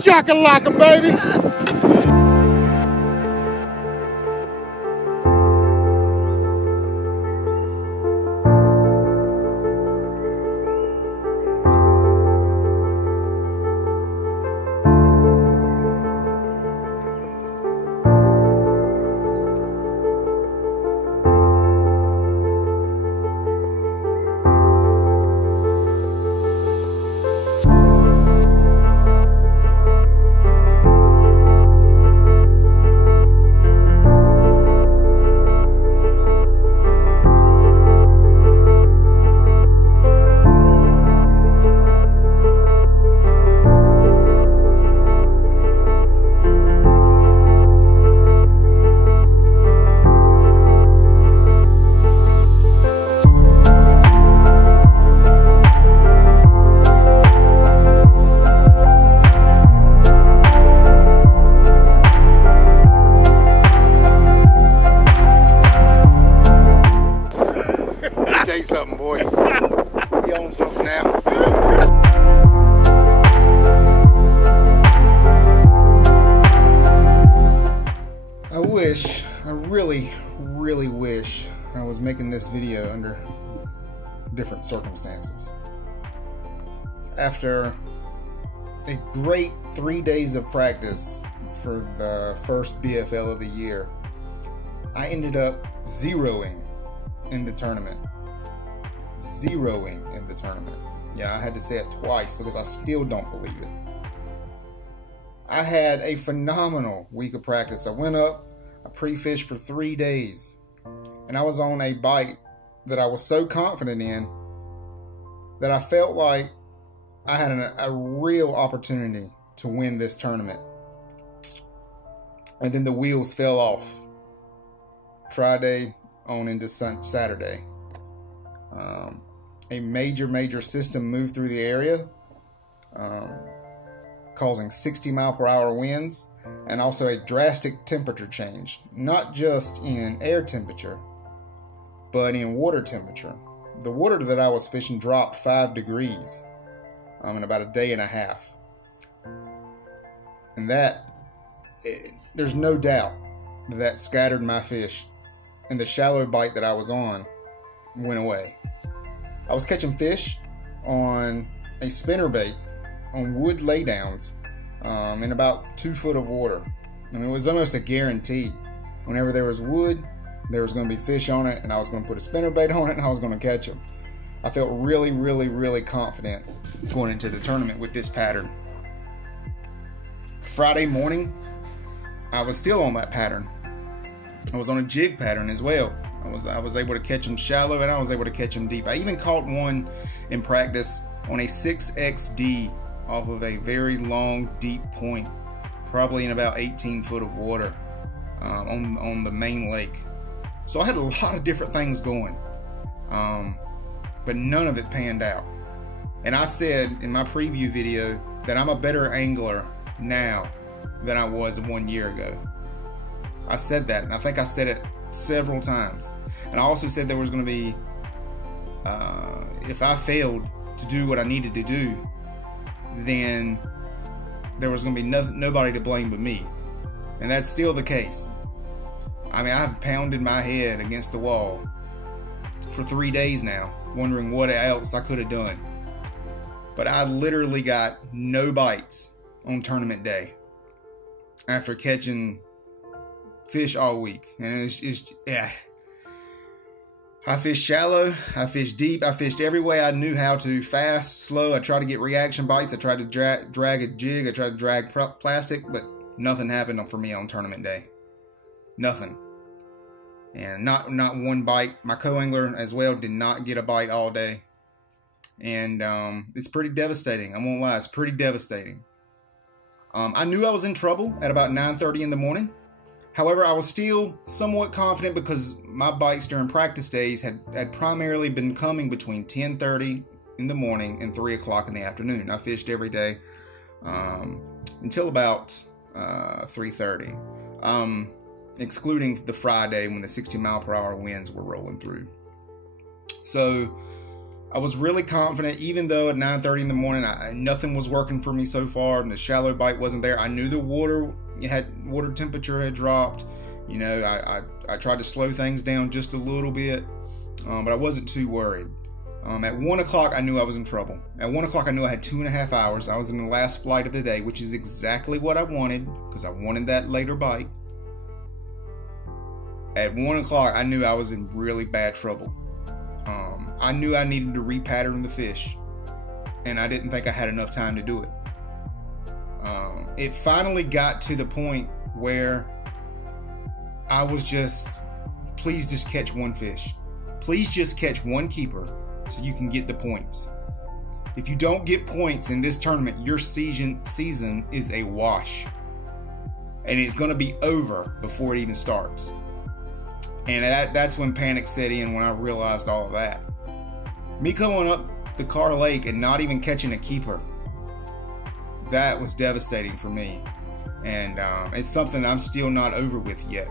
Shakalaka, baby. Something, boy. You own something now. I really wish I was making this video under different circumstances. After a great 3 days of practice for the first BFL of the year, I ended up zeroing in the tournament. Yeah, I had to say it twice because I still don't believe it. I had a phenomenal week of practice. I went up, I pre-fished for 3 days, and I was on a bite that I was so confident in that I felt like I had a real opportunity to win this tournament. And then the wheels fell off Friday on into Saturday. A major system moved through the area, causing 60-mile-per-hour winds, and also a drastic temperature change, not just in air temperature, but in water temperature. The water that I was fishing dropped 5 degrees in about a day and a half. And there's no doubt that scattered my fish, and the shallow bite that I was on went away. I was catching fish on a spinnerbait on wood laydowns in about 2 foot of water. And it was almost a guarantee. Whenever there was wood, there was going to be fish on it, and I was going to put a spinnerbait on it, and I was going to catch them. I felt really confident going into the tournament with this pattern. Friday morning, I was still on that pattern. I was on a jig pattern as well. I was able to catch them shallow, and I was able to catch them deep. I even caught one in practice on a 6XD off of a very long, deep point, probably in about 18 foot of water on the main lake. So I had a lot of different things going, but none of it panned out. And I said in my preview video that I'm a better angler now than I was 1 year ago. I said that, and I think I said it several times. And I also said there was going to be, if I failed to do what I needed to do, then there was going to be nobody to blame but me. And that's still the case. I mean, I've pounded my head against the wall for 3 days now, wondering what else I could have done. But I literally got no bites on tournament day after catching fish all week. And yeah. I fished shallow, I fished deep, I fished every way I knew how to, fast, slow. I tried to get reaction bites, I tried to drag a jig, I tried to drag plastic, but nothing happened for me on tournament day. Nothing. And not one bite. My co-angler as well did not get a bite all day. And it's pretty devastating. I won't lie, it's pretty devastating. I knew I was in trouble at about 9:30 in the morning. However, I was still somewhat confident because my bites during practice days had primarily been coming between 10:30 in the morning and 3 o'clock in the afternoon. I fished every day until about 3:30, excluding the Friday when the 60-mile-per-hour winds were rolling through. So I was really confident, even though at 9:30 in the morning nothing was working for me so far and the shallow bite wasn't there. I knew the water temperature had dropped. You know, I tried to slow things down just a little bit, but I wasn't too worried. At 1 o'clock, I knew I was in trouble. At 1 o'clock, I knew I had 2.5 hours. I was in the last flight of the day, which is exactly what I wanted because I wanted that later bite. At 1 o'clock, I knew I was in really bad trouble. I knew I needed to repattern the fish, and I didn't think I had enough time to do it. It finally got to the point where I was just, please just catch one fish. Please just catch one keeper so you can get the points. If you don't get points in this tournament, your season is a wash. And it's going to be over before it even starts. And that's when panic set in, when I realized all of that. Me coming up the Kerr Lake and not even catching a keeper, that was devastating for me. And it's something I'm still not over with yet.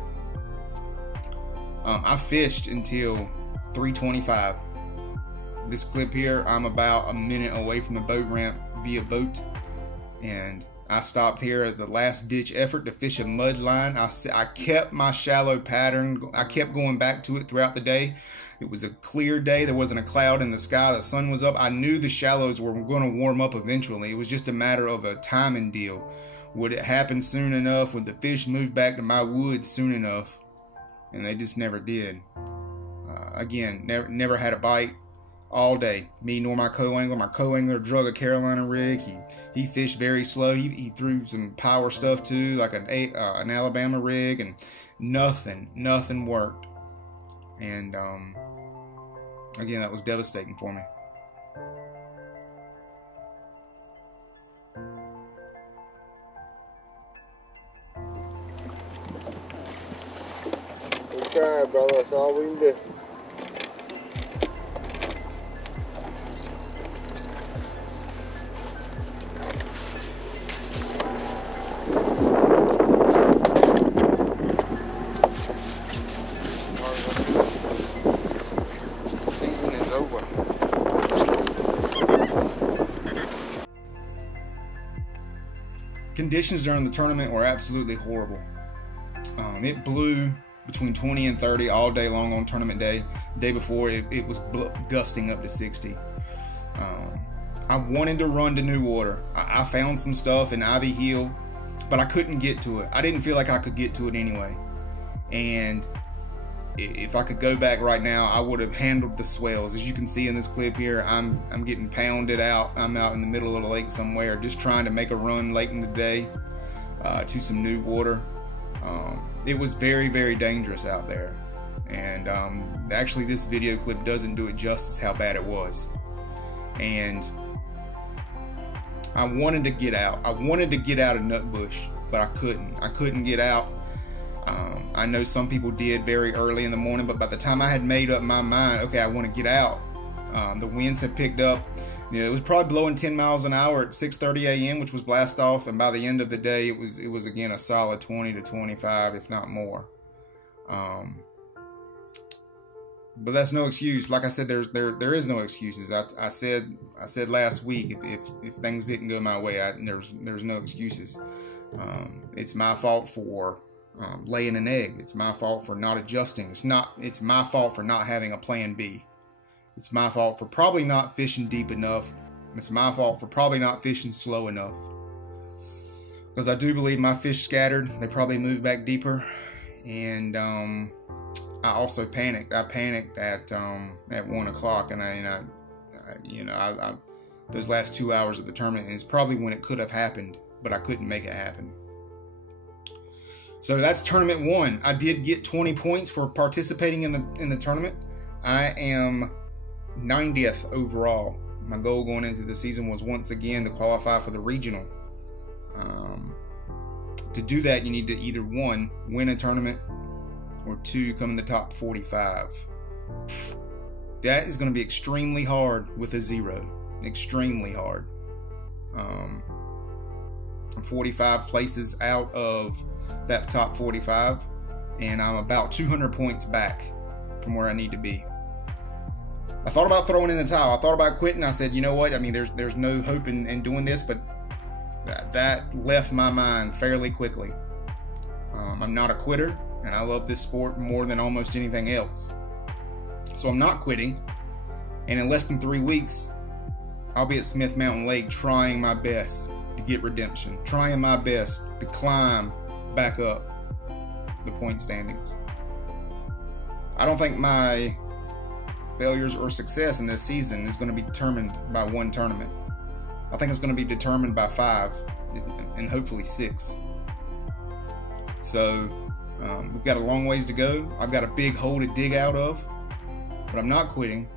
I fished until 3:25. This clip here, I'm about a minute away from the boat ramp via boat, and I stopped here as the last ditch effort to fish a mud line. I kept my shallow pattern. I kept going back to it throughout the day. It was a clear day. There wasn't a cloud in the sky. The sun was up. I knew the shallows were going to warm up eventually. It was just a matter of a timing deal. Would it happen soon enough? Would the fish move back to my woods soon enough? And they just never did. Again, never had a bite all day. Me nor my co-angler. My co-angler drug a Carolina rig. He fished very slow. He threw some power stuff too, like an Alabama rig, and nothing worked. And again, that was devastating for me. We tried, brother. That's all we can do. Season is over. Conditions during the tournament were absolutely horrible. It blew between 20 and 30 all day long on tournament day. The day before, it was gusting up to 60. I wanted to run to new water. I found some stuff in Ivy Hill, but I couldn't get to it. I didn't feel like I could get to it anyway. And if I could go back right now, I would have handled the swells. As you can see in this clip here, I'm getting pounded out. I'm out in the middle of the lake somewhere, just trying to make a run late in the day to some new water. It was very, very dangerous out there. And actually, this video clip doesn't do it justice how bad it was. And I wanted to get out. I wanted to get out of Nutbush, but I couldn't. I couldn't get out. I know some people did very early in the morning, but by the time I had made up my mind, okay, I want to get out, the winds had picked up. You know, it was probably blowing 10 miles an hour at 6:30 a.m., which was blast off, and by the end of the day, it was again a solid 20 to 25, if not more. But that's no excuse. Like I said, there is no excuses. I said last week, if things didn't go my way, there's no excuses. It's my fault for laying an egg. It's my fault for not adjusting. It's my fault for not having a plan B. It's my fault for probably not fishing deep enough. It's my fault for probably not fishing slow enough. Because I do believe my fish scattered. They probably moved back deeper. And I also panicked. I panicked at 1 o'clock, and those last 2 hours of the tournament is probably when it could have happened, but I couldn't make it happen. So that's tournament 1. I did get 20 points for participating in the tournament. I am 90th overall. My goal going into the season was once again to qualify for the regional. To do that, you need to either 1, win a tournament, or 2, come in the top 45. That is going to be extremely hard with a 0. Extremely hard. I'm 45 places out of that top 45, and I'm about 200 points back from where I need to be. I thought about throwing in the towel. I thought about quitting. I said, you know what? I mean, there's no hope in doing this, but that left my mind fairly quickly. I'm not a quitter, and I love this sport more than almost anything else. So I'm not quitting, and in less than 3 weeks, I'll be at Smith Mountain Lake trying my best to get redemption, trying my best to climb back up the point standings. I don't think my failures or success in this season is going to be determined by 1 tournament. I think it's going to be determined by 5 and hopefully 6. So we've got a long ways to go. I've got a big hole to dig out of, but I'm not quitting.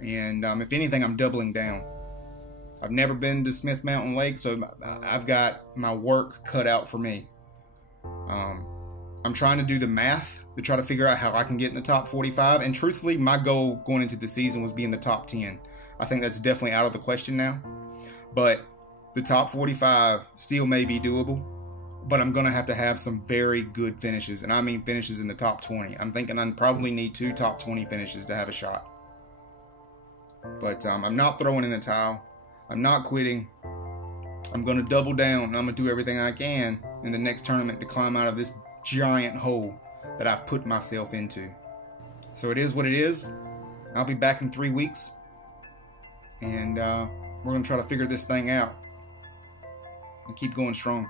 And if anything, I'm doubling down. I've never been to Smith Mountain Lake, so I've got my work cut out for me. I'm trying to do the math to try to figure out how I can get in the top 45. And truthfully, my goal going into the season was be in the top 10. I think that's definitely out of the question now. But the top 45 still may be doable. But I'm going to have some very good finishes. And I mean finishes in the top 20. I'm thinking I probably need 2 top 20 finishes to have a shot. But I'm not throwing in the towel. I'm not quitting. I'm going to double down, and I'm going to do everything I can in the next tournament to climb out of this giant hole that I've put myself into. So it is what it is. I'll be back in 3 weeks, and we're going to try to figure this thing out and keep going strong.